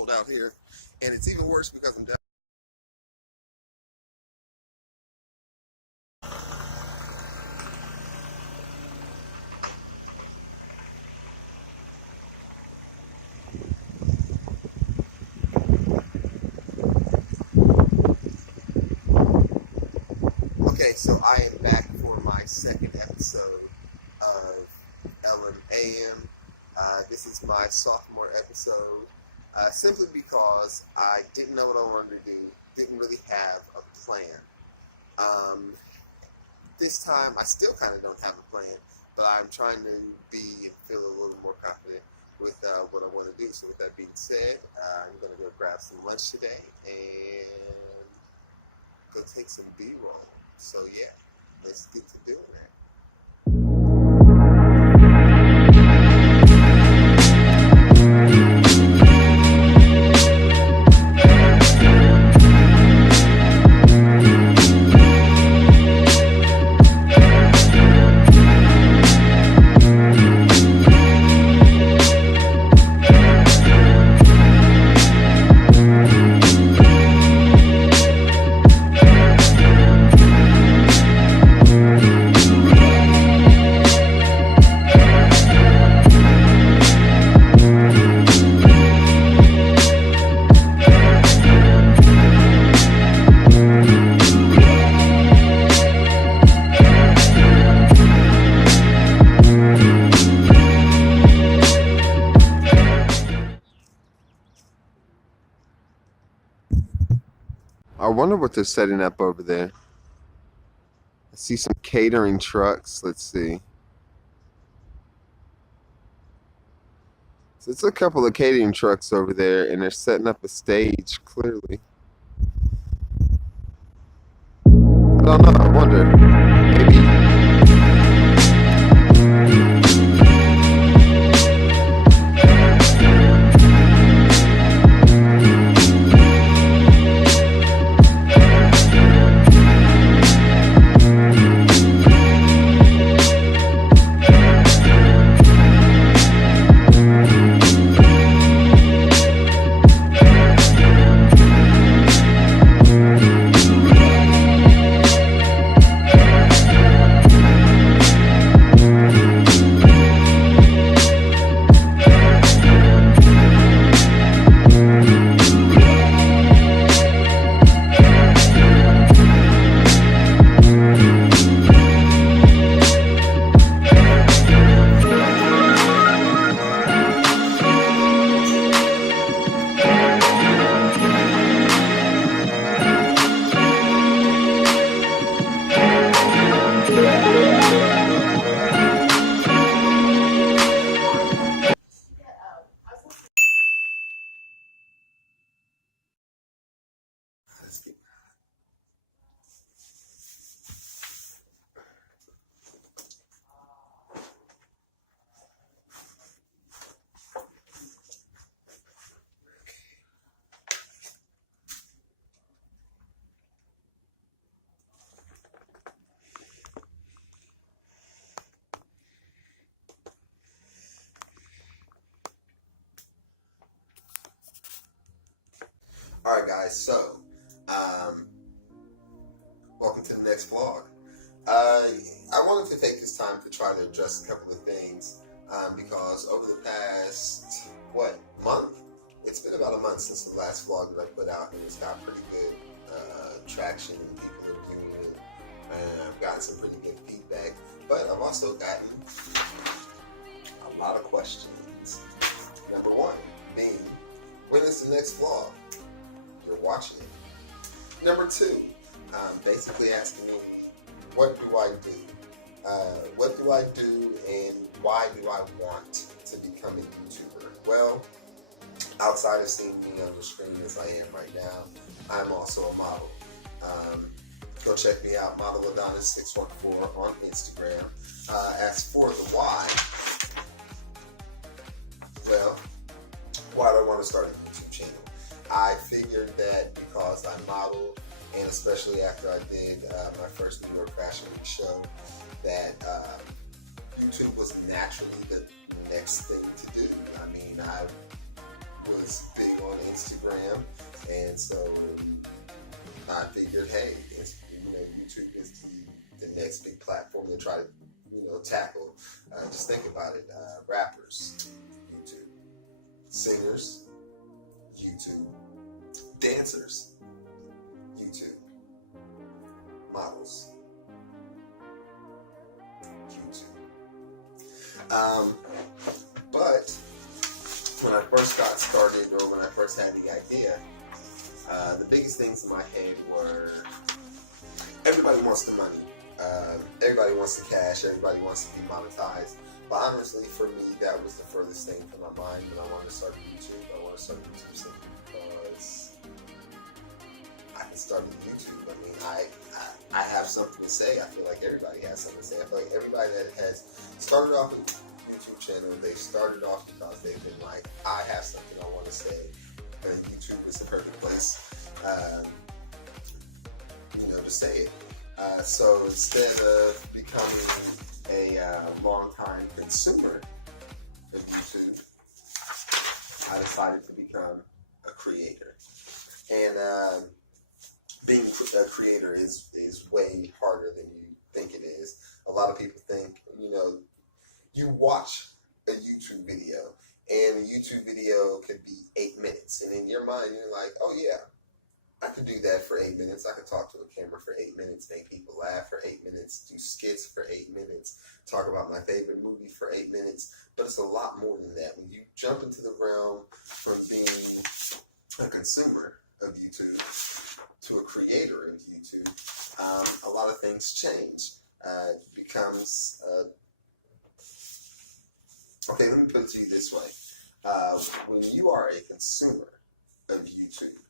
cold out here, and it's even worse because I'm down. Okay, so I am back for my second episode of LMAM. This is my sophomore episode, simply because I didn't know what I wanted to do, didn't really have a plan. This time, I still kind of don't have a plan, but I'm trying to be and feel a little more confident with what I want to do. So with that being said, I'm going to go grab some lunch today and go take some B-roll. So yeah, let's get to doing that. I wonder what they're setting up over there. I see some catering trucks. Let's see. So it's a couple of catering trucks over there, and they're setting up a stage, clearly. I don't know. I wonder. Maybe. Alright guys, so welcome to the next vlog. I wanted to take this time to try to address a couple of things because over the past, month? It's been about a month since the last vlog that I put out, and it's got pretty good traction and people are viewing it, and I've gotten some pretty good feedback, but I've also gotten a lot of questions. Number one being, when is the next vlog? You're watching it. Number two, basically asking me, what do I do? What do I do and why do I want to become a YouTuber? Well, outside of seeing me on the screen as I am right now, I'm also a model. Go check me out, Model Adonis 614 on Instagram. As for the why, well, why do I want to start a YouTube channel? I figured that because I modeled, and especially after I did my first New York Fashion Week show, that YouTube was naturally the next thing to do. I mean, I was big on Instagram, and so I figured, hey, YouTube is the next big platform to try to tackle. Just think about it: rappers, YouTube; singers, YouTube; dancers, YouTube; models, YouTube. But when I first got started, or when I first had the idea, the biggest things in my head were everybody wants the money, everybody wants the cash, everybody wants to be monetized. But honestly, for me, that was the furthest thing from my mind when I wanted to start YouTube. I want to start YouTube simply because I can start with YouTube. I mean, I have something to say. I feel like everybody has something to say. I feel like everybody that has started off with YouTube channel, they started off because they've been like, I have something I want to say, and YouTube is the perfect place, to say it. So instead of becoming a long-time consumer of YouTube, I decided to become a creator. And being a creator is way harder than you think it is. A lot of people think, you watch a YouTube video, and a YouTube video could be 8 minutes, and in your mind you're like, oh yeah, I could do that for 8 minutes. I could talk to a camera for 8 minutes, make people laugh for 8 minutes, do skits for 8 minutes, talk about my favorite movie for 8 minutes. But it's a lot more than that. When you jump into the realm from being a consumer of YouTube to a creator of YouTube, a lot of things change. It becomes okay, let me put it to you this way. When you are a consumer of YouTube,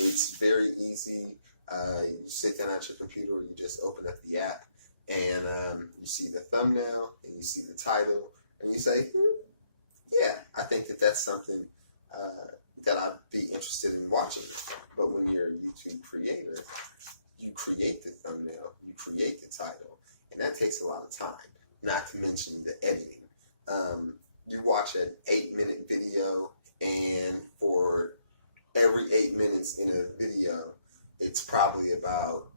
it's very easy. You sit down at your computer, or you just open up the app, and you see the thumbnail, and you see the title, and you say, yeah, I think that's something that I'd be interested in watching. But when you're a YouTube creator, you create the thumbnail, you create the title, and that takes a lot of time, not to mention the editing. You watch an 8-minute video, and for every 8 minutes in a video, it's probably about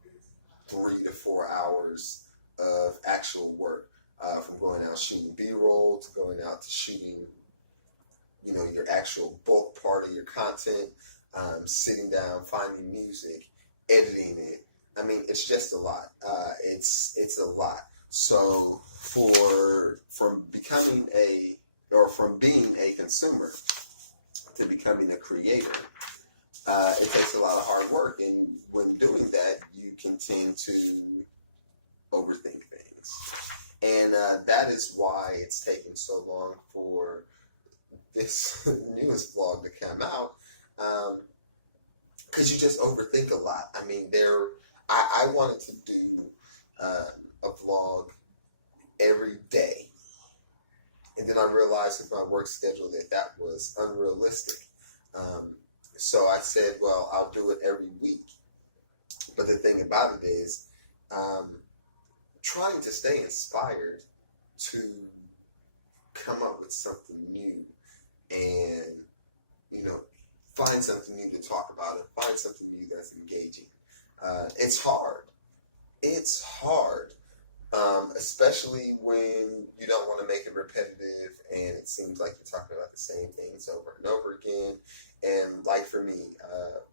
3 to 4 hours of actual work, from going out shooting B-roll to going out to shooting, your actual bulk part of your content, sitting down, finding music, editing it. I mean, it's just a lot. It's a lot. So from being a consumer to becoming a creator, it takes a lot of hard work, and when doing that, you can tend to overthink things, and that is why it's taken so long for this newest vlog to come out, because you just overthink a lot. I mean, I wanted to do a vlog every day, and then I realized with my work schedule that was unrealistic. So I said, well, I'll do it every week. But the thing about it is, trying to stay inspired to come up with something new and, find something new to talk about and find something new that's engaging. It's hard. It's hard. Especially when you don't want to make it repetitive and it seems like you're talking about the same things over and over again. And like for me,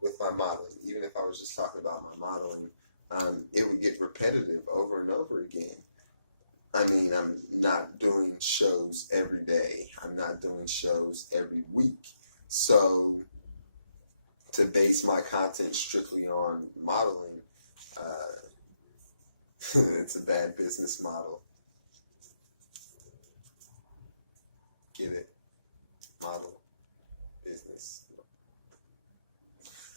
with my modeling, even if I was just talking about my modeling, it would get repetitive over and over again. I mean, I'm not doing shows every day. I'm not doing shows every week. So to base my content strictly on modeling, it's a bad business model. Get it? Model. Business.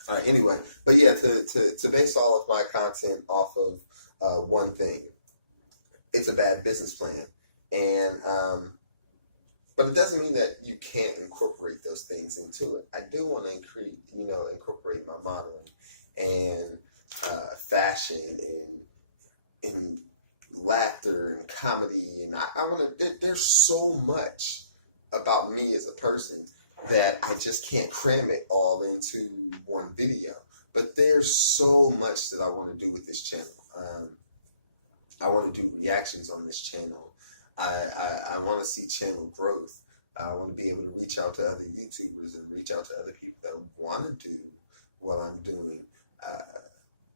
Alright, anyway. But yeah, to base all of my content off of one thing, it's a bad business plan. And, but it doesn't mean that you can't incorporate those things into it. I do want to incorporate my modeling and fashion and laughter and comedy, and I want to. There's so much about me as a person that I just can't cram it all into one video. But there's so much that I want to do with this channel. I want to do reactions on this channel. I want to see channel growth. I want to be able to reach out to other YouTubers and reach out to other people that want to do what I'm doing.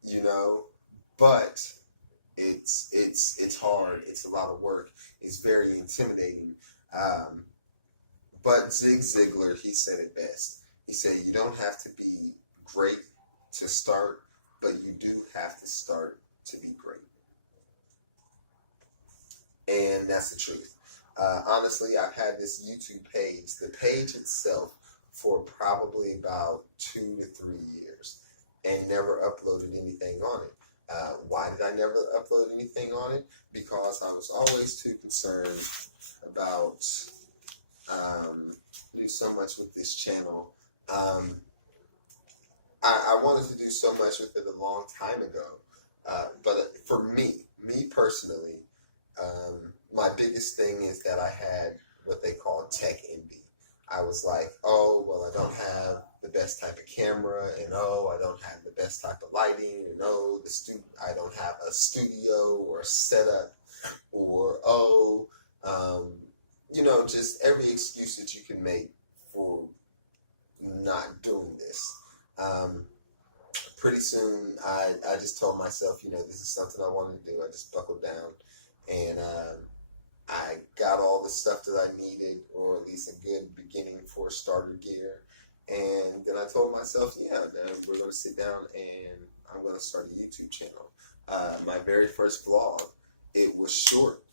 You know, but it's hard. It's a lot of work. It's very intimidating. But Zig Ziglar, he said it best. He said, you don't have to be great to start, but you do have to start to be great. And that's the truth. Honestly, I've had this YouTube page, the page itself, for probably about 2 to 3 years and never uploaded anything on it. Why did I never upload anything on it? Because I was always too concerned about do so much with this channel. I wanted to do so much with it a long time ago. But for me personally, my biggest thing is that I had what they call tech envy. I was like, oh, well, I don't have the best type of camera, and oh, I don't have the best type of lighting, and oh, I don't have a studio or a setup, or oh, you know, just every excuse that you can make for not doing this. Pretty soon, I just told myself, you know, this is something I want to do. I just buckled down, and I got all the stuff that I needed, or at least a good beginning for starter gear. And then I told myself, yeah, then we're going to sit down and I'm going to start a YouTube channel. My very first vlog, it was short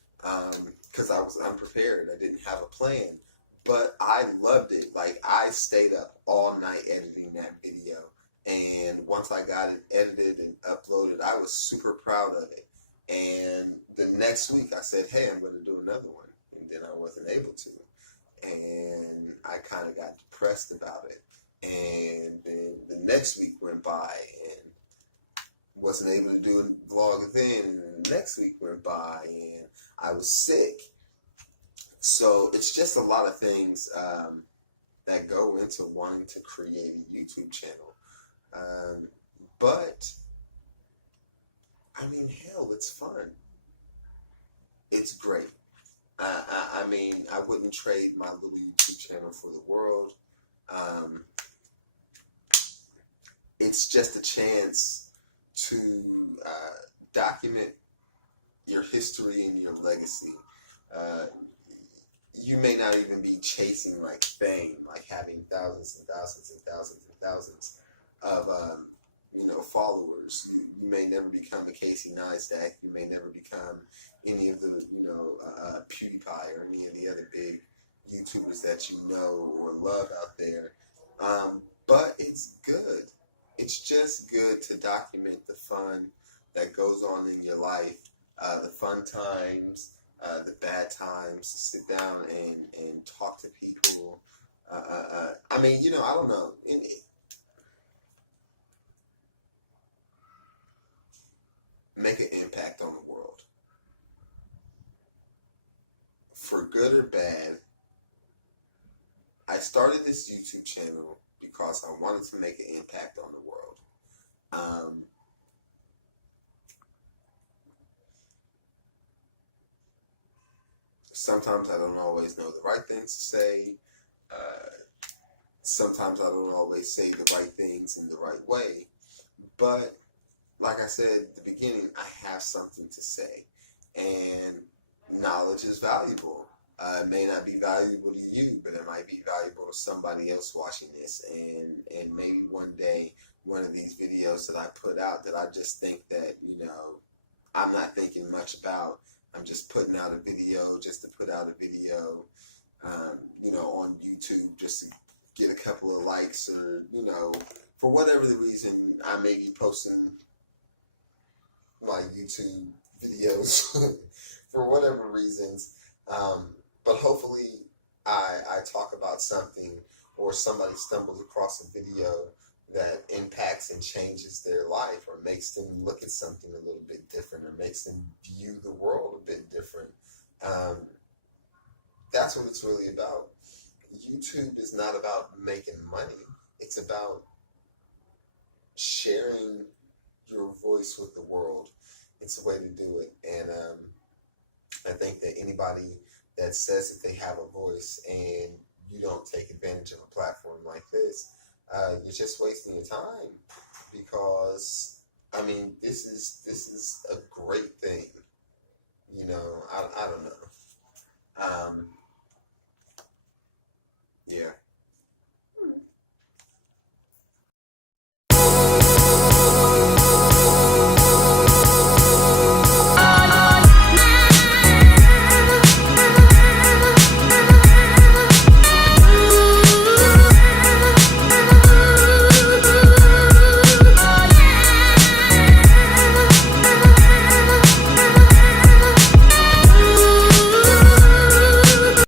because I was unprepared. I didn't have a plan, but I loved it. Like, I stayed up all night editing that video. And once I got it edited and uploaded, I was super proud of it. And the next week I said, hey, I'm going to do another one. And then I wasn't able to. And I kind of got depressed about it. And then the next week went by and wasn't able to do a vlog then. And the next week went by and I was sick. So it's just a lot of things that go into wanting to create a YouTube channel. But I mean, hell, it's fun. It's great. I mean, I wouldn't trade my little YouTube channel for the world. It's just a chance to document your history and your legacy. You may not even be chasing like fame, like having thousands and thousands and thousands and thousands of you know, followers. You may never become a Casey Neistat. You may never become any of the, you know, PewDiePie or any of the other big YouTubers that you know or love out there. But it's good. It's just good to document the fun that goes on in your life, the fun times, the bad times, sit down and talk to people. I mean, you know, I don't know. Make an impact on the world. For good or bad, I started this YouTube channel because I wanted to make an impact on the world. Sometimes I don't always know the right things to say. Sometimes I don't always say the right things in the right way. But like I said at the beginning, I have something to say. And knowledge is valuable. It may not be valuable to you, but it might be valuable to somebody else watching this. And maybe one day, one of these videos that I put out that I just think that, you know, I'm not thinking much about. I'm just putting out a video just to put out a video, you know, on YouTube just to get a couple of likes, or, you know, for whatever the reason, I may be posting my YouTube videos for whatever reasons. But hopefully I talk about something, or somebody stumbles across a video that impacts and changes their life, or makes them look at something a little bit different, or makes them view the world a bit different. That's what it's really about. YouTube is not about making money. It's about sharing your voice with the world. It's a way to do it. And I think that anybody that says that they have a voice and you don't take advantage of a platform like this, you're just wasting your time. Because I mean, this is a great thing. You know, I don't know. Yeah.